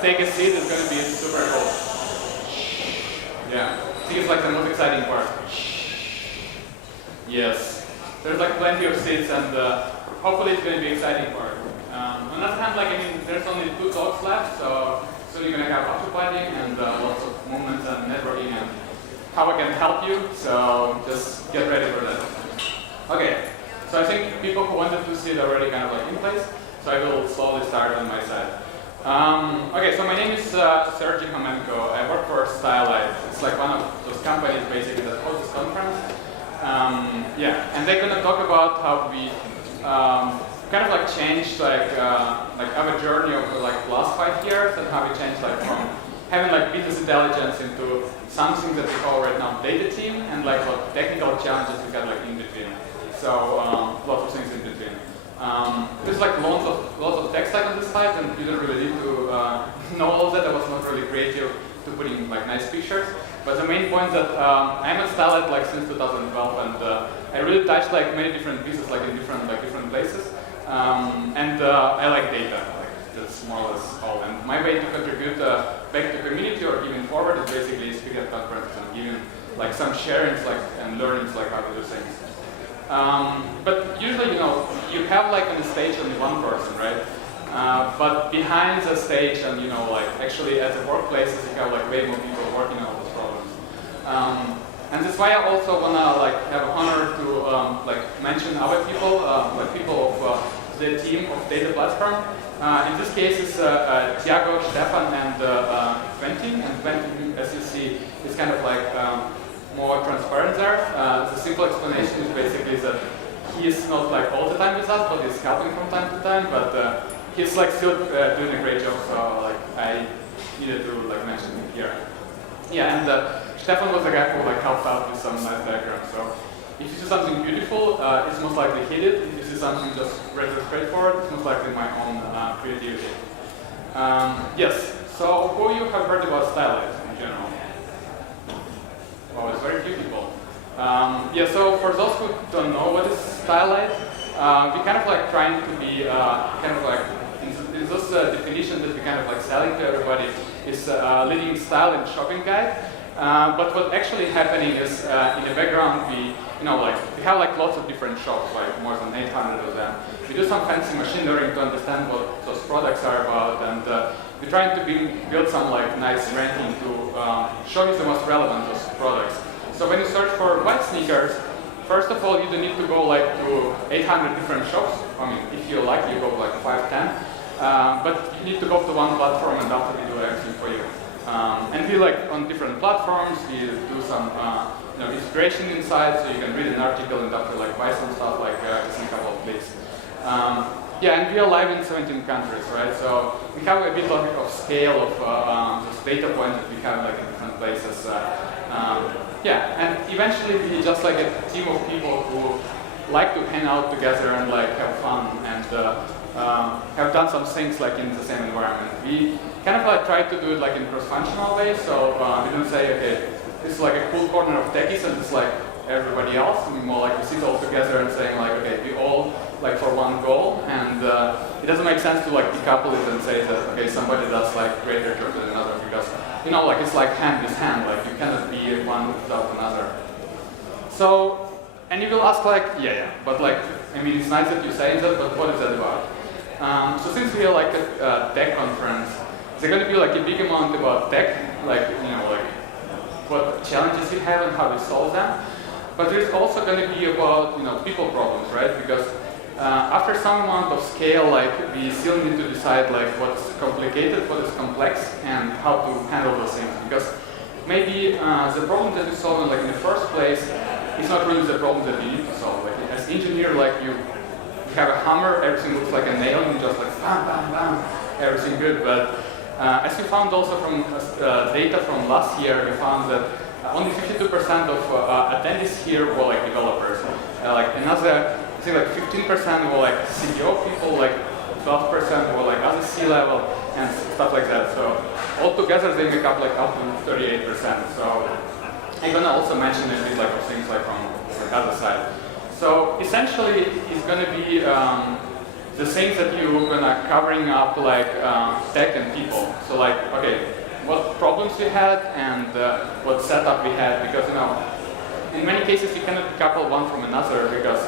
take a seat is going to be super cool. Yeah, I think it's like the most exciting part. Yes, there's like plenty of seats, and hopefully it's going to be exciting part. On the other hand, like, I mean, there's only 2 talks left, so you're going to have occupied and lots of movements and networking and how I can help you, so just get ready for that. Okay, so I think people who wanted to see it already kind of like in place, so I will slowly start on my side. Okay, so my name is Sergii Khomenko. I work for Stylight. It's like one of those companies basically that hosts this conference. Yeah, and they're going to talk about how we kind of like changed like our journey over like the last 5 years, and how we changed like from having like business intelligence into something that we call right now data team, and like what technical challenges we got like in between. So lots of things in between. There's like lots of text like on this slide, and you don't really need to know all of that. I was not really creative to put in like nice pictures. But the main point that I'm at Stylight like since 2012, and I really touched like many different pieces like in different places. And I like data. Like that's more or less all. And my way to contribute back to community or giving forward is basically speaking at conferences and giving like some sharings like and learnings like how to do things. But usually, you know, you have like on the stage only one person, right? But behind the stage and, you know, like actually at the workplaces, you have like way more people working on all those problems. And that's why I also wanna like have an honor to like mention our people, like people of the team of data platform. In this case, it's Thiago, Stefan, and Quentin. And Quentin, as you see, is kind of like more transparent there. The simple explanation is basically that he is not like all the time with us, but he's helping from time to time. But he's like still doing a great job, so like I needed to like mention him here. Yeah, and Stefan was the guy who like helped out with some nice diagrams. So if you do something beautiful, it's most likely he did. If you do something just rather straightforward, it's most likely my own creativity. Yes. So who you have heard about Stylight in general? Oh, it's very few people. Yeah, so for those who don't know what is Stylight, we kind of like trying to be kind of like, in this definition that we kind of like selling to everybody is leading style and shopping guide. But what's actually happening is in the background we, you know, like we have like lots of different shops, like more than 800 of them. We do some fancy machine learning to understand what those products are about, and we're trying to build some like nice ranking to show you the most relevant those products. So when you search for white sneakers, first of all, you don't need to go like to 800 different shops. I mean, if you like, you go like 5, 10. But you need to go to one platform, and after we do everything for you. And we like on different platforms, we do some you know, inspiration inside, so you can read an article and after like buy some stuff like in a couple of clicks. Yeah, and we are live in 17 countries, right? So we have a bit of scale of this data points that we have like in different places. Yeah, and eventually we just like a team of people who like to hang out together and like have fun and have done some things like in the same environment. We kind of like try to do it like in cross-functional way, so we don't say, okay, this is like a cool corner of techies and it's like everybody else. We more like we sit all together and saying like, okay, we all like for one goal, and it doesn't make sense to like decouple it and say that, okay, somebody does like greater job than another, because, you know, like it's like hand with hand, like you cannot be one without another. So, and you will ask like, yeah, but like, I mean, it's nice that you're saying that, but what is that about? So since we are like a tech conference, there's going to be like a big amount about tech, like, you know, like what challenges you have and how we solve them. But there's also going to be about, you know, people problems, right? Because after some amount of scale, like we still need to decide like what's complicated, what is complex, and how to handle those things. Because maybe the problem that you solve like in the first place is not really the problem that you need to solve. Like as engineer, like you have a hammer, everything looks like a nail, and you just like bam, bam, bam, everything good. But as we found also from data from last year, we found that only 52% of attendees here were like developers. Like another, I think like 15% were like CTO people, like 12% were like other C-level and stuff like that. So altogether they make up like up to 38%. So I'm gonna also mention a bit like of things like from the other side. So essentially it's gonna be the things that you're gonna covering up like tech and people. So like, okay, what problems we had and what setup we had, because in many cases you cannot couple one from another because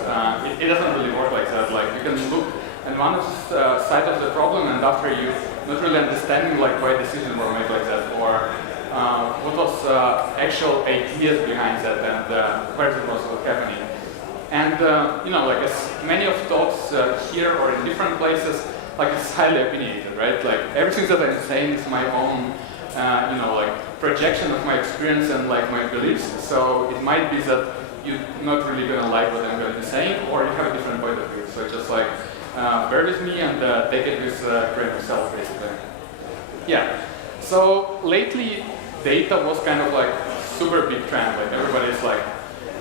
it doesn't really work like that. Like you can look at one side of the problem and after you not really understanding like why decisions were made like that or what was actual ideas behind that and where it was happening. And like as many of talks here or in different places, like it's highly opinionated, right? Like everything that I'm saying is my own, like projection of my experience and like my beliefs. So it might be that you're not really gonna like what I'm going to be saying, or you have a different point of view. So just like bear with me and take it with grain of salt, basically. Yeah. So lately, data was kind of like super big trend. Like everybody's like,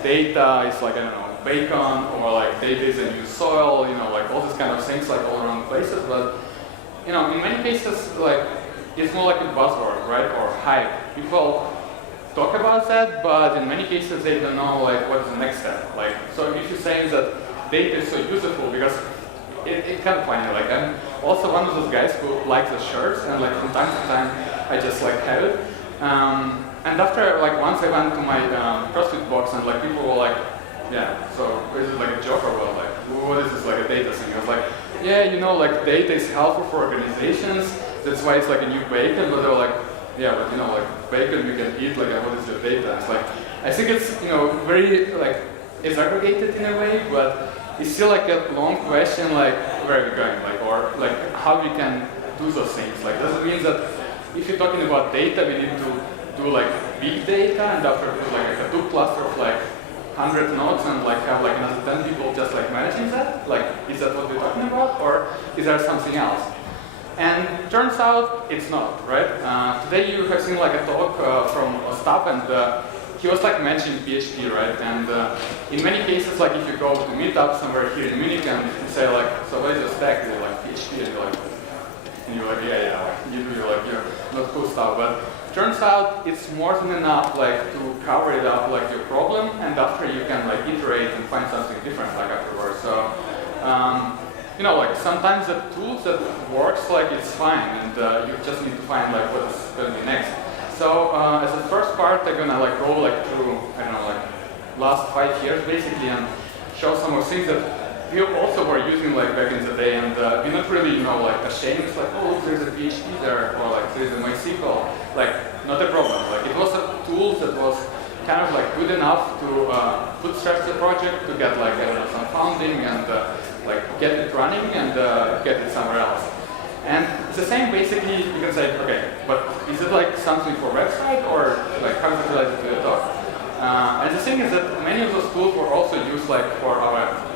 data is like, I don't know, bacon, or like data is a new soil, like all these kind of things like all around places. But, in many cases, like, it's more like a buzzword, right, or hype. People talk about that, but in many cases they don't know like what is the next step. Like, so if you're saying that data is so useful, because it's kind of funny, like I'm also one of those guys who likes the shirts, and like from time to time I just like have it. And after like once I went to my CrossFit box and like people were like, yeah, so is it like a joke or what? Like, what is this, like a data thing? I was like, yeah, like data is helpful for organizations. That's why it's like a new bacon. But they were like, yeah, but like bacon you can eat. Like, what is your data? It's like, I think it's very like it's aggregated in a way, but it's still like a long question. Like, where are we going? Like, or like how we can do those things? Like, does it mean that if you're talking about data, we need to do like big data and after do like a Hadoop cluster of like 100 nodes and like have like another 10 people just like managing that? Like, is that what we're talking about, or is there something else? And turns out it's not, right? Today you have seen like a talk from Ostap, and he was like mentioning PHP, right? And in many cases, like if you go to meetup somewhere here in Munich and you say like, so what is your stack? They're like PHP, and you're like, yeah, like, you're not cool stuff, but turns out it's more than enough like to cover it up like your problem, and after you can like iterate and find something different like afterwards. So like sometimes the tools that works like it's fine, and you just need to find like what is going to be next. So as the first part, I'm gonna like go like through like last 5 years basically and show some of things that we also were using like back in the day, and we're not really like ashamed. It's like, oh, there's a PHP there, or like there's a MySQL. Like, not a problem. Like, it was a tool that was kind of like good enough to bootstrap the project, to get like some funding and like get it running and get it somewhere else. And it's the same basically. You can say, okay, but is it like something for website, or like how is it related to your talk? And the thing is that many of those tools were also used like for our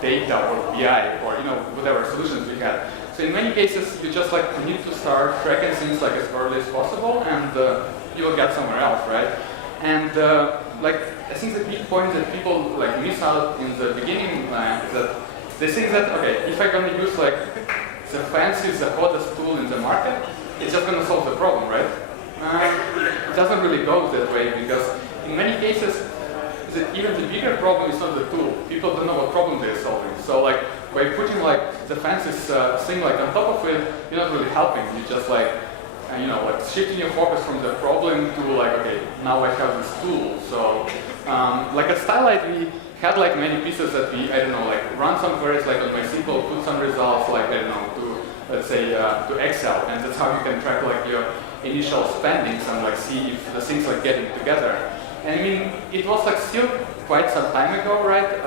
data or BI or whatever solutions we had. So in many cases you just like need to start tracking things like as early as possible, and you will get somewhere else, right? And like I think the big point that people like miss out in the beginning is that they think that okay, if I'm gonna use like the fanciest, the hottest tool in the market, it's just gonna solve the problem, right? It doesn't really go that way, because in many cases even the bigger problem is not the tool. People don't know what problem they're solving. So like by putting like the fanciest thing like on top of it, you're not really helping. You're just like like shifting your focus from the problem to like, okay, now I have this tool. So like at Stylight we had like many pieces that we like run some queries like on MySQL, put some results like to let's say to Excel, and that's how you can track like your initial spendings and like see if the things like getting together. And I mean, it was like still quite some time ago, right?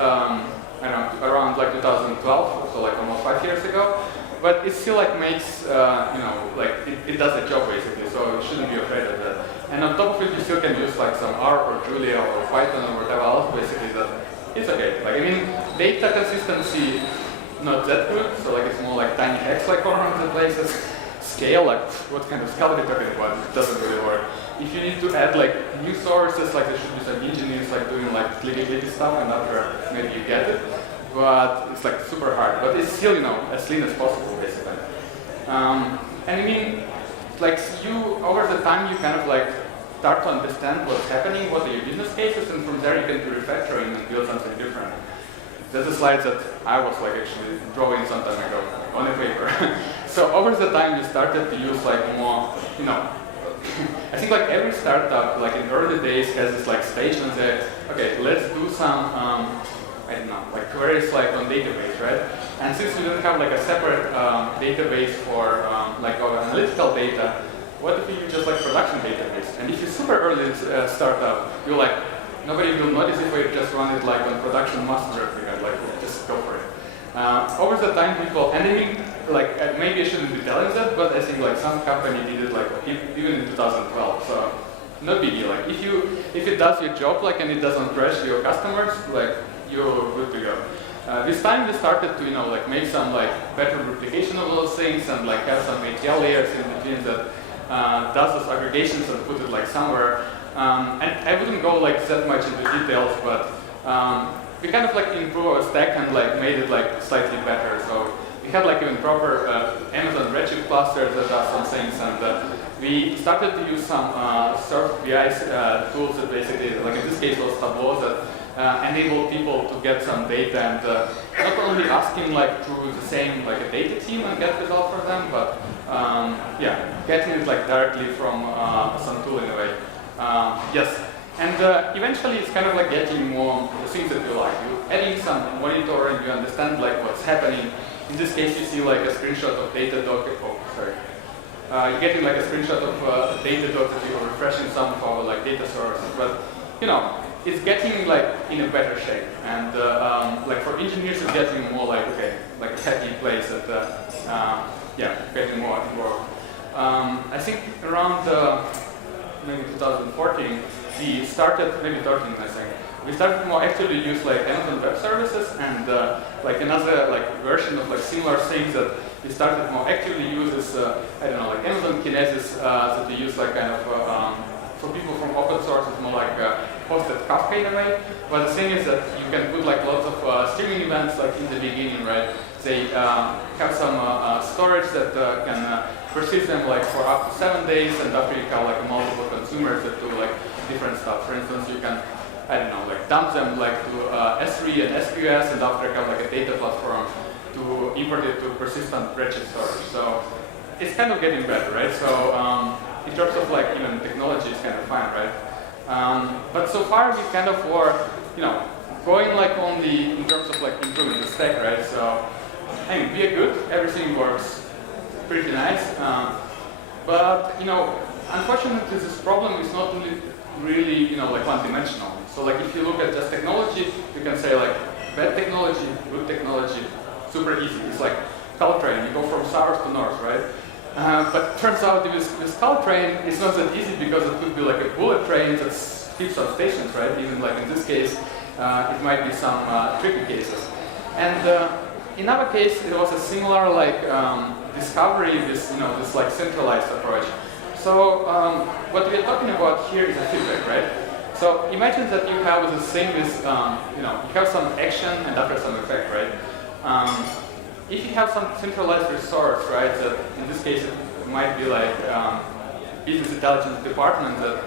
I don't know, around like 2012, so like almost 5 years ago. But it still like makes, like it does the job basically, so you shouldn't be afraid of that. And on top of it, you still can use like some R or Julia or Python or whatever else, basically that it's okay. Like I mean, data consistency, not that good, so like it's more like tiny hacks like all around the places. Scale, like what kind of scale are we talking about? It doesn't really work. If you need to add like new sources, like there should be some engineers like doing like clicky stuff, and after maybe you get it. But it's like super hard. But it's still as lean as possible basically. And I mean, like you over the time you kind of like start to understand what's happening, what are your business cases, and from there you can do refactoring and build something different. That's the slides that I was like actually drawing some time ago on a paper. So over the time we started to use like more, I think like every startup like in early days has this like stage and say, okay, let's do some, I don't know, like queries like on database, right? And since we don't have like a separate database for like our analytical data, what if you use just like production database? And if you're super early startup, you're like, nobody will notice if we just run it like on production master replica, like we'll just go for it. Over the time people, and I mean, like maybe I shouldn't be telling that, but I think like some company did it like even in 2012, so no biggie. Like if it does your job like and it doesn't crash your customers, like you're good to go. This time we started to like make some like better replication of those things and like have some ATL layers in between that does those aggregations and put it like somewhere. And I wouldn't go like that much into details, but we kind of like improved our stack and like made it like slightly better. So we had like even proper Amazon Redshift clusters that does some things, and we started to use some serverless tools that basically, like in this case was Tableau, that enable people to get some data and not only asking like through the same like a data team and get results for them, but yeah, getting it like directly from some tool in a way. Yes, and eventually it's kind of like getting more the things that you like. You're adding some monitoring, you understand like what's happening. In this case, you see like a screenshot of data doc. Oh, sorry. You're getting like a screenshot of data doc that you're refreshing some of our like data sources, but it's getting like in a better shape. And like for engineers, it's getting more like like a happy place that yeah, getting more involved. I think around maybe 2014, we started, maybe 13 I think, we started more actively use like Amazon Web Services and like another like version of like similar things that we started more actively use is, I don't know, like Amazon Kinesis that we use like kind of, for people from open source, it's more like hosted Kafka in a way. But the thing is that you can put like lots of streaming events like in the beginning, right? They have some storage that can persist them like for up to 7 days, and after you have like multiple consumers that do like different stuff. For instance, you can, I don't know, like dump them like to S3 and SQS, and after you have like a data platform to import it to persistent Redshift storage. So it's kind of getting better, right? So in terms of like even technology, it's kind of fine, right? But so far we kind of were, going like on the in terms of like improving the stack, right? So I mean, we are good, everything works pretty nice, but unfortunately this problem is not really like one-dimensional. So like if you look at just technology, you can say like bad technology, good technology, super easy. It's like Caltrain, you go from south to north, right? But turns out with Caltrain, it's not that easy because it could be like a bullet train that skips some stations, right? Even like in this case, it might be some tricky cases. And in our case, it was a similar like discovery, this like centralized approach. So what we are talking about here is a feedback, right? So imagine that you have the same with you have some action and after some effect, right? If you have some centralized resource, right? That in this case it might be like business intelligence department that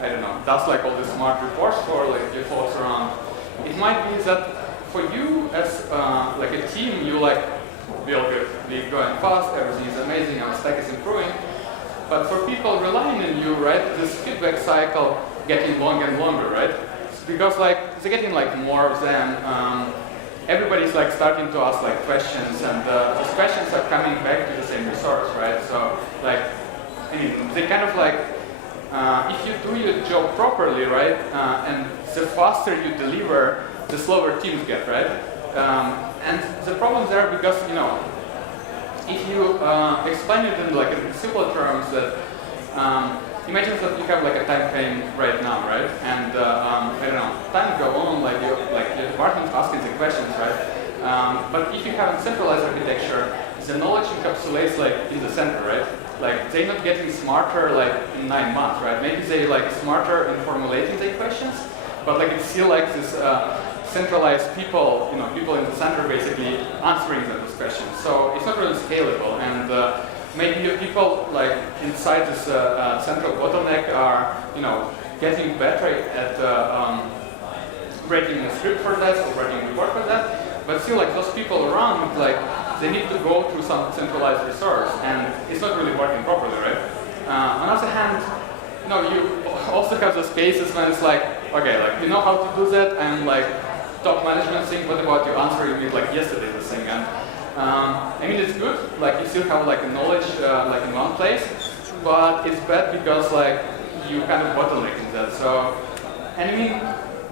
I don't know does like all the smart reports for like your folks around. It might be that for you as like a team, you like feel good, we're going fast, everything is amazing, our stack is improving. But for people relying on you, right, this feedback cycle getting longer and longer, right? Because like it's getting like more of them. Everybody's like starting to ask like questions, and those questions are coming back to the same resource, right? So like, I mean, they kind of like, if you do your job properly, right, and the faster you deliver, the slower teams get, right? And the problems there because, if you explain it in like in simple terms that, imagine that you have like a time frame right now, right? And I don't know, time go on, like your department asking the questions, right? But if you have a centralized architecture, the knowledge encapsulates like in the center, right? Like they're not getting smarter like in 9 months, right? Maybe they like smarter in formulating their questions, but like it's still like this centralized people, people in the center basically answering those questions. So it's not really scalable, and maybe your people like inside this central bottleneck are, getting better at writing a script for that or writing a report for that. But still, like those people around, like they need to go through some centralized resource, and it's not really working properly, right? On the other hand, you also have those cases when it's like, okay, like you know how to do that, and like top management thing, what about you answering it like yesterday the thing? And I mean it's good, like you still have like knowledge like in one place, but it's bad because like you kind of bottleneck in that. So, and I mean,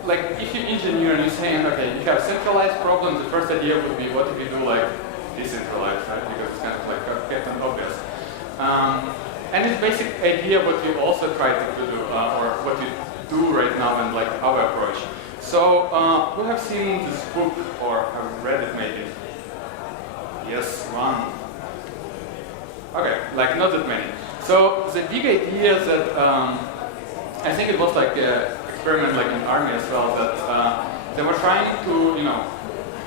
like if you engineer and you're saying, okay, you have centralized problems, the first idea would be what if you do like decentralized, right? Because it's kind of like Captain Obvious. And it's basic idea what you also try to do, or what you do right now and like our approach. So we have seen this book, or have read it maybe. Yes, one. Okay, like not that many. So the big idea is that I think it was like an experiment like in army as well, that they were trying to,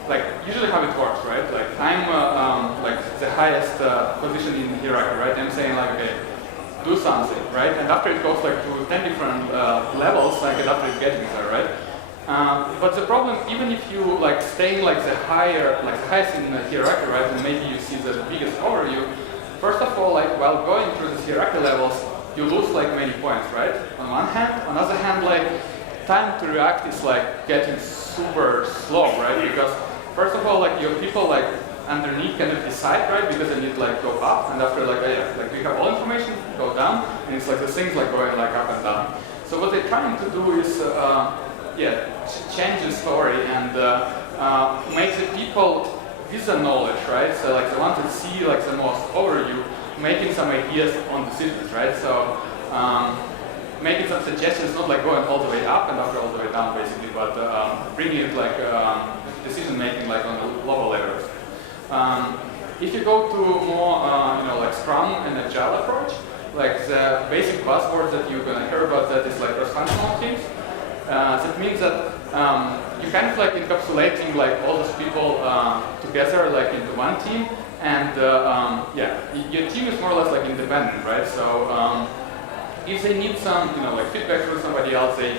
like usually how it works, right? Like I'm like the highest position in the hierarchy, right? I'm saying like, okay, do something, right? And after it goes like to 10 different levels, like after it's getting there, right? But the problem, even if you like staying like the highest in the hierarchy, right? And maybe you see the biggest overview. First of all, like while going through the hierarchy levels, you lose like many points, right? On one hand, on the other hand, like time to react is like getting super slow, right? Because first of all, like your people like underneath cannot decide, right? Because they need like go up, and after like like we have all information, go down, and it's like the things like going like up and down. So what they're trying to do is change the story and make the people with the knowledge, right? So like the ones that see like the most overview, making some ideas on decisions, right? So making some suggestions, not like going all the way up and after all the way down, basically, but bringing it like decision making like on the lower levels. If you go to more, like Scrum and Agile approach, like the basic buzzword that you're gonna hear about that is like cross-functional teams. That means that you kind of like encapsulating like all those people together like into one team, and your team is more or less like independent, right? So if they need some, like feedback from somebody else, they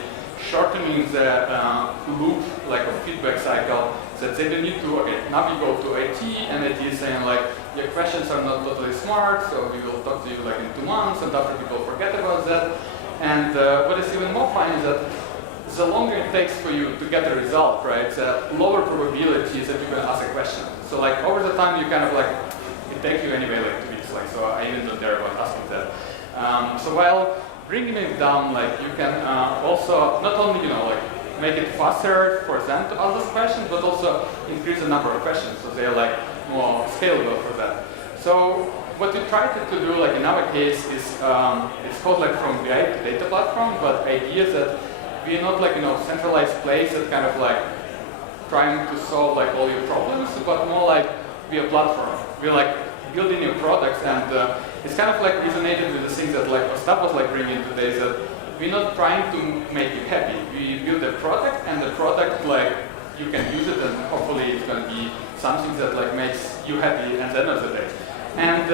shortening the loop like a feedback cycle, that they don't need to, okay, now we go to IT, and IT is saying like, your questions are not totally smart, so we will talk to you like in 2 months, and after people forget about that. And what is even more fun is that the longer it takes for you to get a result, right, the lower probability is that you're going to ask a question. So like over the time, you kind of like, it takes you anyway like 2 weeks, like, so I even don't dare about asking that. So while bringing it down, like you can also not only, like make it faster for them to ask those questions, but also increase the number of questions, so they're like more scalable for that. So what we try to do, like in our case, is it's called like from BI to data platform, but idea is that we're not like centralized place that kind of like trying to solve like all your problems, but more like we're a platform. We're like building your products, and it's kind of like resonated with the things that like Ostap was like bringing today, that we're not trying to make you happy. We build a product, and the product like you can use it, and hopefully it's going to be something that like makes you happy at the end of the day. And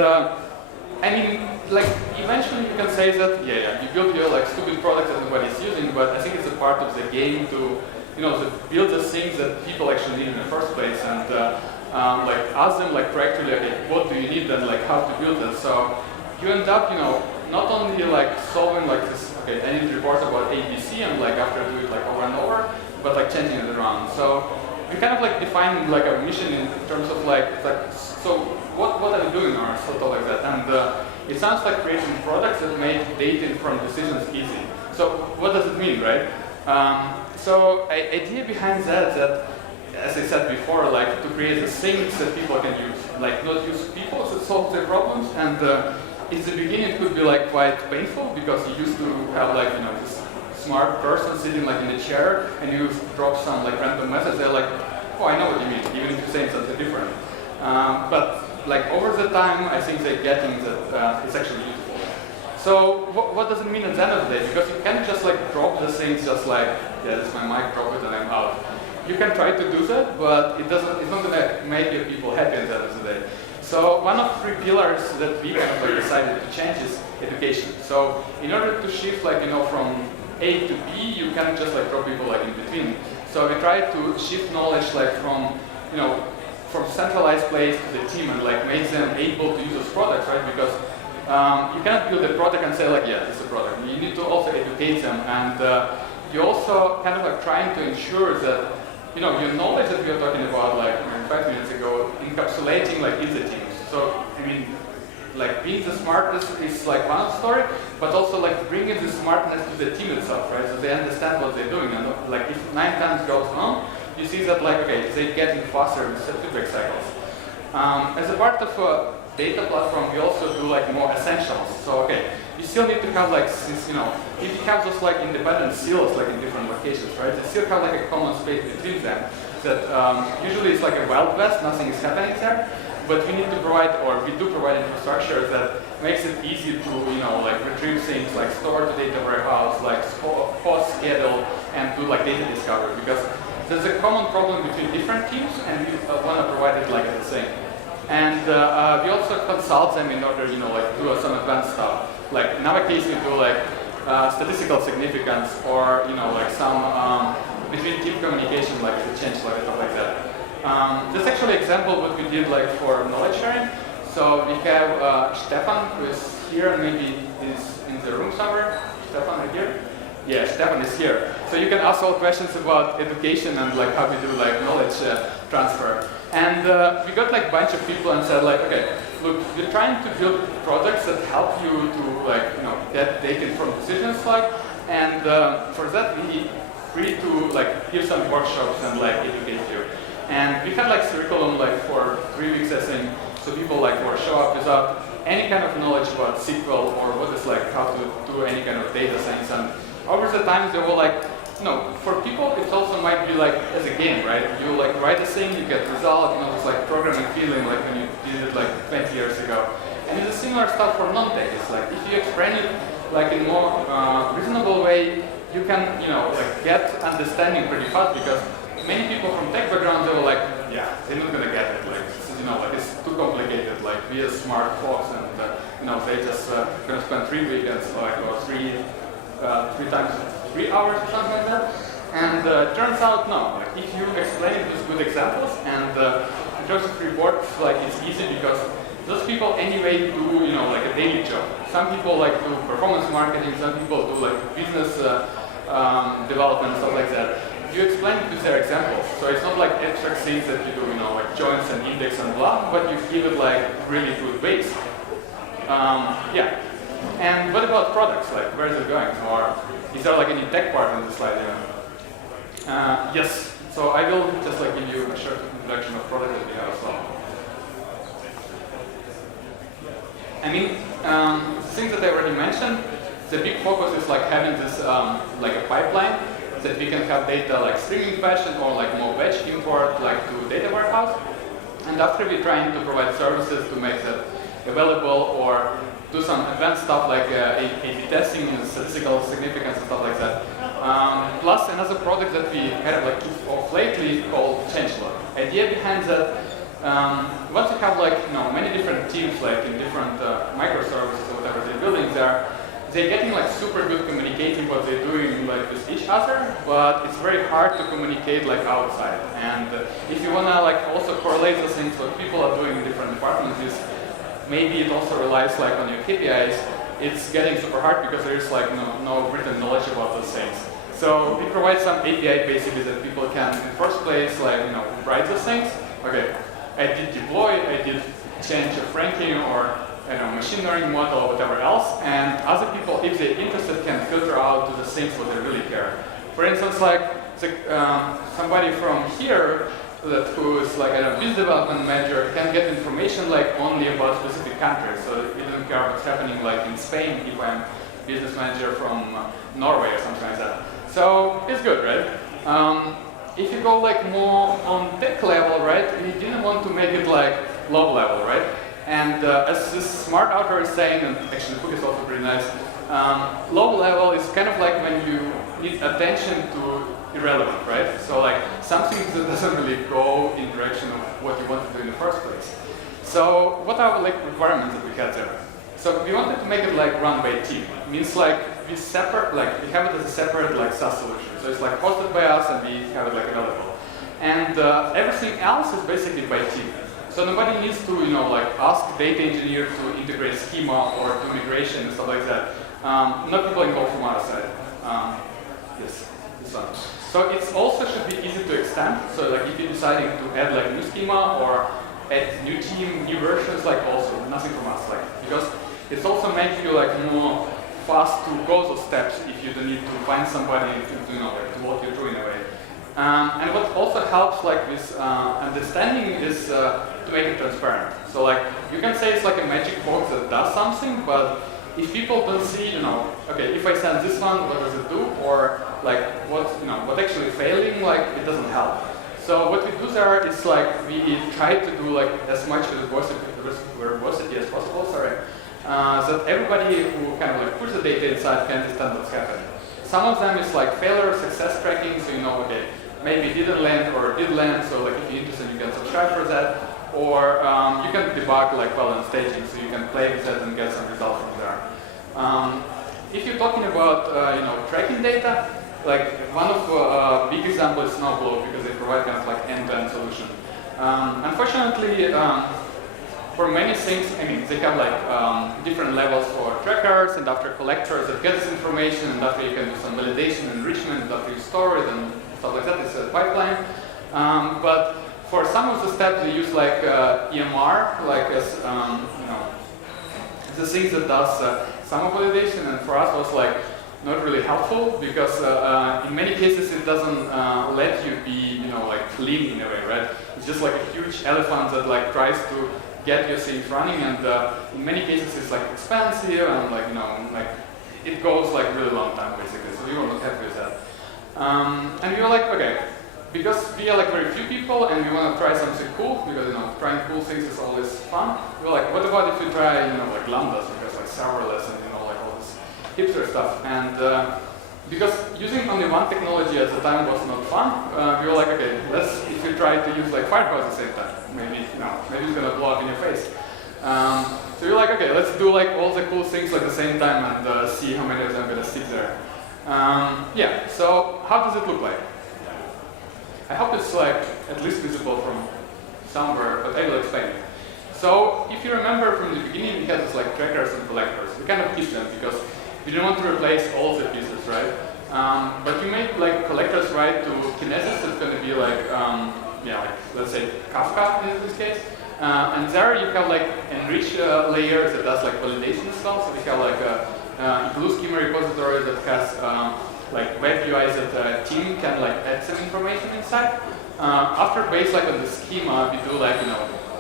I mean, like eventually you can say that you build your like stupid product that nobody's using, but I think it's a part of the game to to build the things that people actually need in the first place, and like ask them like practically, okay, what do you need and like how to build it. So you end up not only like solving like this, okay, I need to report about ABC, and like after do it like over and over, but like changing it around. So we kind of like define like a mission in terms of like, it's like, so what are we doing or sort of like that. And it sounds like creating products that make data-informed decisions easy. So what does it mean, right? So idea behind that, as I said before, like to create the things that people can use, like not use people to solve their problems. And in the beginning it could be like quite painful, because you used to have like this smart person sitting like in a chair, and you drop some like random message. They're like, oh, I know what you mean, even if you're saying something different. But like over the time, I think they're getting that it's actually useful. So what does it mean at the end of the day? Because you can't just like drop the things just like, yeah, this is my mic, drop it and I'm out. You can try to do that, but it's not going to make your people happy at the end of the day. So one of 3 pillars that we kind of like decided to change is education. So in order to shift like from A to B, you can't just like drop people like in between. So we try to shift knowledge like from from centralized place to the team and like make them able to use those products, right? Because you cannot build a product and say like, yeah, this is a product. You need to also educate them, and you also kind of like trying to ensure that your knowledge that we were talking about like 5 minutes ago, encapsulating like in the teams. So I mean, like being the smartest is like one story, but also like bringing the smartness to the team itself, right? So they understand what they're doing, and like if 9 times goes wrong, you see that like okay, they're getting faster with feedback cycles. As a part of a data platform, we also do like more essentials. So okay, you still need to have like since if you have those like independent silos like in different locations, right? You still have like a common space between them. That usually it's like a wild west, nothing is happening there. But we need to provide, or we do provide infrastructure that makes it easy to, like retrieve things, like store to data warehouse, like host schedule, and do like data discovery. Because there's a common problem between different teams, and we want to provide it like the same. And we also consult them in order, like do some advanced stuff. Like in our case, we do like statistical significance, or like some between team communication, like the change log, stuff like that. This is actually an example what we did like for knowledge sharing. So we have Stefan, who is here and maybe is in the room somewhere. Stefan, right here? Yeah, Stefan is here. So you can ask all questions about education and like how we do like knowledge transfer. And we got like a bunch of people and said like, okay, look, we're trying to build products that help you to like, get data-informed decisions like, and for that we free to like give some workshops and like educate you. And we had like curriculum like for 3 weeks, I think, so people like were show up without any kind of knowledge about SQL or what is like how to do any kind of data science. And over the time they were like, for people it also might be like as a game, right? You like write a thing, you get result, it's like programming feeling like when you did it like 20 years ago. And it's a similar stuff for non-tech. It's like if you explain it like in a more reasonable way, you can like get understanding pretty fast, because many people from tech backgrounds, they were like, yeah, they're not gonna get it. Like, like it's too complicated. Like, we are smart folks, and they just gonna spend 3 weekends, like, or 3 times 3 hours or something like that. And turns out, no. Like, if you explain it with good examples, and in terms of reports, like, it's easy because those people anyway do, like a daily job. Some people like do performance marketing. Some people do like business development, stuff like that. You explain it with their examples, so it's not like abstract things that you do, like joins and index and blah, but you give it like really good base. Yeah. And what about products? Like, where is it going? Or is there like any tech part in the slide even? Yes. So I will just like give you a short introduction of products that we have as well. I mean, the things that I already mentioned, the big focus is like having this like a pipeline that we can have data like streaming fashion or like more batch import like to data warehouse. And after we're trying to provide services to make that available or do some advanced stuff like A/B testing and statistical significance and stuff like that. Plus another product that we have like off lately called changelog. Idea behind that, once you have like many different teams like in different microservices or whatever they're building there, they're getting like super good communicating what they're doing like with each other, but it's very hard to communicate like outside. And if you wanna like also correlate the things what people are doing in different departments, is maybe it also relies like on your KPIs. It's getting super hard because there is like no written knowledge about those things. So we provide some API basically that people can in first place like write those things. Okay, I did deploy, I did change of ranking or machine learning model or whatever else, and other people, if they're interested, can filter out to the things what they really care. For instance, like somebody from here who is like a business development manager can get information like only about specific countries. So he doesn't care what's happening like in Spain if I'm business manager from Norway or something like that. So it's good, right? If you go like more on tech level, right, we didn't want to make it like low level, right? And as this smart author is saying, and actually the book is also pretty nice, low level is kind of like when you need attention to irrelevant, right? So like something that doesn't really go in direction of what you want to do in the first place. So what are like requirements that we had there? So we wanted to make it like run by team. It means like we separate, like we have it as a separate like SaaS solution. So it's like hosted by us and we have it like available. And everything else is basically by team. So nobody needs to, like ask data engineer to integrate schema or do migration and stuff like that. Not people involved from our side. Yes, this one. So it also should be easy to extend. So like if you're deciding to add like new schema or add new team, new versions, like also nothing from us, like because it's also makes you like more fast to go those steps if you don't need to find somebody to to walk you through in a way. And what also helps like this understanding is to make it transparent. So like you can say it's like a magic box that does something, but if people don't see, okay, if I send this one, what does it do, or like what actually failing, like it doesn't help. So what we do there is like we try to do like as much verbosity as possible, so that everybody who kind of like puts the data inside can understand what's happening. Some of them is like failure, success tracking, so okay, maybe didn't land or did land, so like if you're interested you can subscribe for that. Or you can debug like while in staging, so you can play with that and get some results from there. If you're talking about tracking data, like one of big examples is Snowblow because they provide kind of like end-to-end solution. Unfortunately, for many things, they have like different levels for trackers and after collectors that get this information, and after you can do some validation, enrichment, and after you store it and stuff like that. It's a pipeline. But for some of the steps, they use like EMR, like as the things that does some validation, and for us was like not really helpful because in many cases it doesn't let you be like clean in a way, right? It's just like a huge elephant that like tries to get your things running, and in many cases it's like expensive and like like it goes like really long time basically. So we were not happy with that, and we were like, okay. Because we are like very few people and we want to try something cool, because trying cool things is always fun. We're like, what about if you try like lambdas, because like serverless and like all this hipster stuff. And because using only one technology at the time was not fun, we were like, okay, if you try to use like Firefox at the same time, maybe maybe it's gonna blow up in your face. So we're like, okay, let's do like all the cool things at the same time and see how many of them are gonna stick there. Yeah. So how does it look like? I hope it's like at least visible from somewhere, but I will explain it. So if you remember from the beginning, we had this like trackers and collectors. We kind of keep them because we didn't want to replace all the pieces, right? But you make like collectors right to Kinesis. It's going to be like, like let's say Kafka in this case. And there you have like enrich layer that does like validation as well. So we have like a glue schema repository that has like web UIs that team can like add some information inside. After based like on the schema, we do like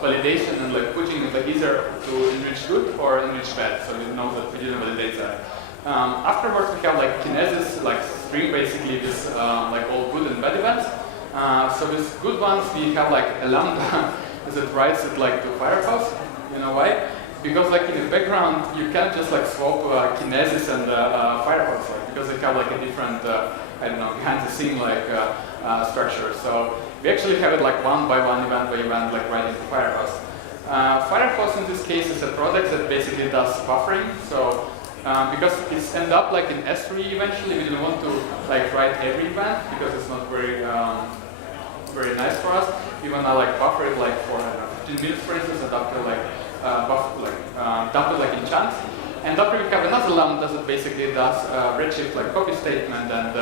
validation and like putting it like either to enrich good or enrich bad, so we know that we didn't validate that. Afterwards, we have like Kinesis, like stream basically with like all good and bad events. So with good ones, we have like a lambda that writes it like to Firefox. You know why? Because like in the background, you can't just like swap Kinesis and Firefox, like, because they have like a different, I don't know, behind the scene like structure. So we actually have it like one by one, event by event, like right into Firefox. Firefox in this case is a product that basically does buffering. So because it's end up like in S3 eventually, we didn't want to like write every event because it's not very very nice for us. We wanna like buffer it like for 15 minutes, for instance, and after like dump it like in chunks. And after we have another lambda that basically does Redshift like copy statement, and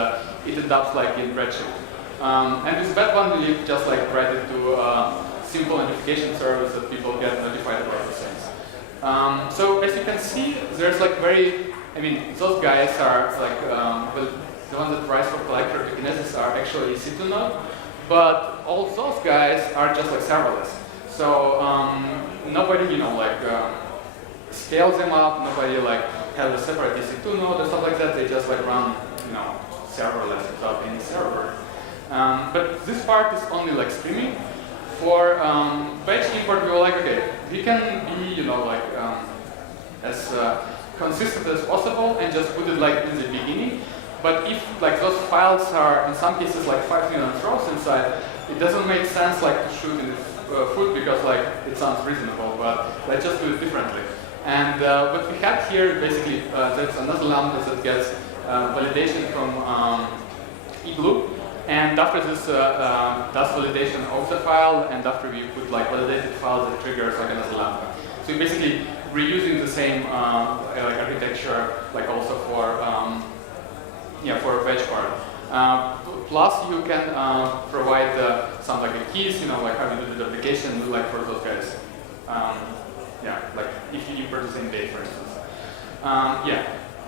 it adapts like in Redshift. And with that one, we just like write it to simple notification service that people get notified about these things. So as you can see, there's like those guys are like the ones that write for collector to Kinesis are actually easy to know, but all those guys are just like serverless. So nobody, scales them up. Nobody like has a separate EC2 node or stuff like that. They just like run, serverless without any server. But this part is only like streaming. For batch import, we were like, okay, we can be, as consistent as possible and just put it like in the beginning. But if like those files are in some cases like 5 million rows inside, it doesn't make sense like to shoot in the foot because like it sounds reasonable. But let's just do it differently. And what we have here basically there's another lambda that gets validation from Igloo. And after this does validation of the file, and after we put like validated files, it triggers like another Lambda. So you're basically reusing the same like architecture, like also for for a fetch part. Plus, you can provide some like keys, like how you do the application, like for those guys. Like if you import the same date, for instance.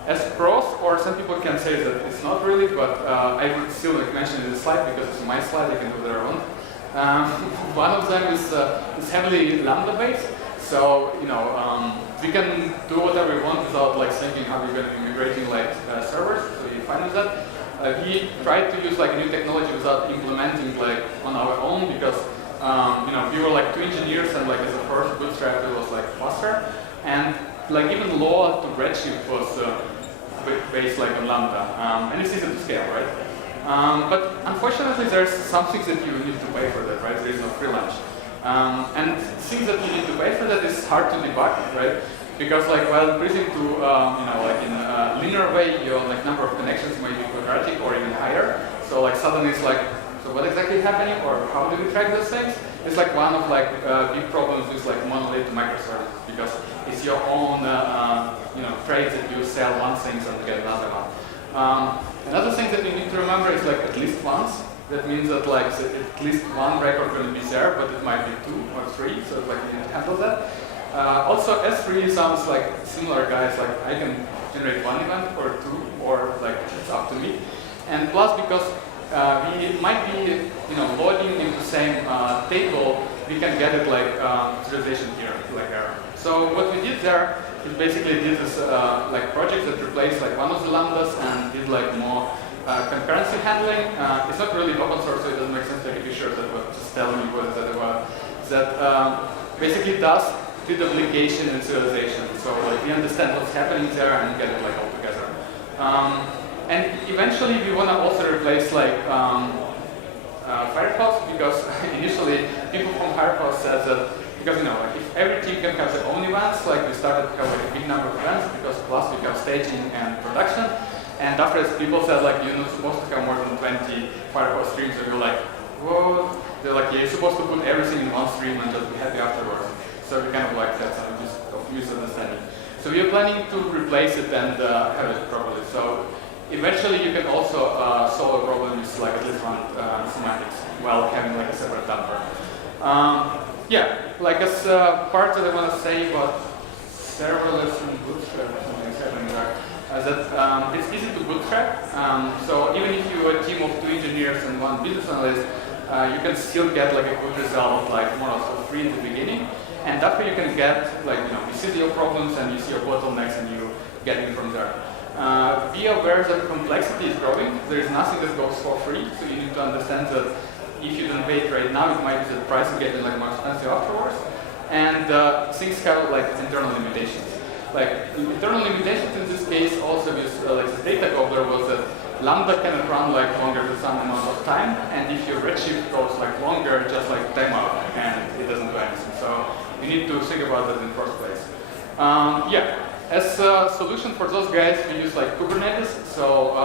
As pros, or some people can say that it's not really, but I would still like mention in the slide because it's my slide. I can do their own. One of them is heavily Lambda based, so we can do whatever we want without like thinking how we're going to be migrating like servers. So you're fine with that. We tried to use like new technology without implementing like on our own because we were like 2 engineers and like as a first bootstrap it was like faster, and like even lower to Redshift was based like on Lambda, and it's easy to scale, right? But unfortunately, there's some things that you need to pay for that, right? There is no free lunch, and things that you need to pay for that is hard to debug, right? Because like while increasing to like in a linear way, your like number of connections might be quadratic or even higher. So like suddenly it's like, so what exactly happening, or how do we track those things? It's like one of like big problems with like monolithic microservices, because it's your own trades that you sell one thing and get another one. Another thing that you need to remember is like at least once. That means that like at least one record going to be there, but it might be 2 or 3. So like you need to handle that. Also, S3 sounds like similar guys. Like I can generate 1 event or 2, or like it's up to me. And plus, because we might be loading into the same table, we can get it like serialization here, like error. So what we did there is basically did this like project that replaced like one of the lambdas and did like more concurrency handling. It's not really open source, so it doesn't make sense to be sure that was just telling you what that was. That basically does deduplication and serialization. So like we understand what's happening there and get it like all together. And eventually we want to also replace like Firefox, because initially people from Firefox said that because like if every team can have their own events, like we started to have like a big number of events because plus we have staging and production. And after people said like you're not supposed to have more than 20 Firefox streams, and we're like, whoa. They're like, yeah, you're supposed to put everything in one stream and just be happy afterwards. So we kind of like had some misunderstanding. So we are planning to replace it and have it properly. So eventually you can also solve a problem with like at least one semantics while having like a separate dumper. Like as part that I want to say about serverless and bootstrap, something's happening there. That it's easy to bootstrap. So even if you are a team of 2 engineers and 1 business analyst, you can still get like a good result, like more or less free in the beginning. And that way you can get like you see your problems and you see your bottlenecks and you get it from there. Be aware that complexity is growing. There is nothing that goes for free, so you need to understand that if you don't pay it right now, it might be the price of getting like more expensive afterwards. And things have like internal limitations. Like internal limitations in this case also with like the data cobbler was that Lambda cannot run like longer than some amount of time, and if your redshift goes like longer, just like timeout, and it doesn't do anything. So you need to think about that in the first place. As a solution for those guys, we use like Kubernetes. So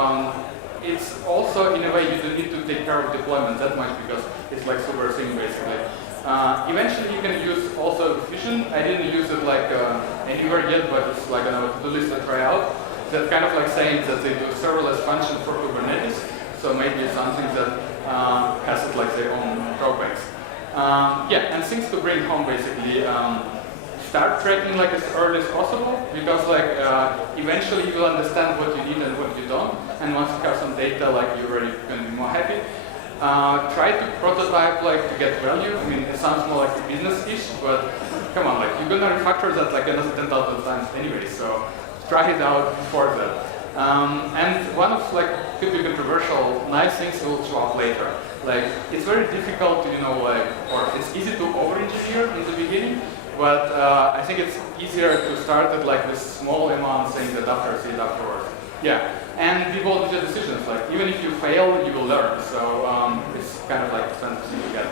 it's also in a way you don't need to take care of deployment that much because it's like super thing basically. Eventually you can use also Fusion. I didn't use it like anywhere yet, but it's like on a to-do list to try out. That's kind of like saying that they do serverless function for Kubernetes. So maybe it's something that has it like their own drawbacks. And things to bring home basically. Start tracking like as early as possible, because like eventually you will understand what you need and what you don't. And once you have some data, like you're already going to be more happy. Try to prototype like to get value. I mean, it sounds more like a business-ish, but come on, like you're gonna refactor that like another 10,000 times anyway. So try it out before that. And one of like could be controversial, nice things will show up later. Like it's very difficult to or it's easy to over-engineer in the beginning, but I think it's easier to start at like this small amount thing that after see it afterwards. And be bold with your decisions. Like even if you fail, you will learn. So it's kind of like expensive thing to get.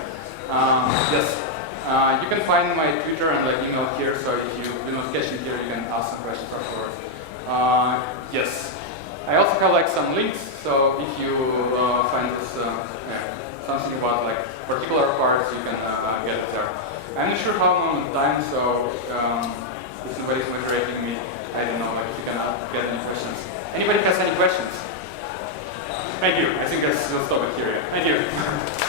You can find my Twitter and like email here. So if you do not catch me here, you can ask some questions afterwards. I also have like some links, so if you find this something about like particular parts, you can get it there. I'm not sure how long on time, so if somebody's moderating me, I don't know if you can get any questions. Anybody has any questions? Thank you. I think we'll stop it here. Thank you.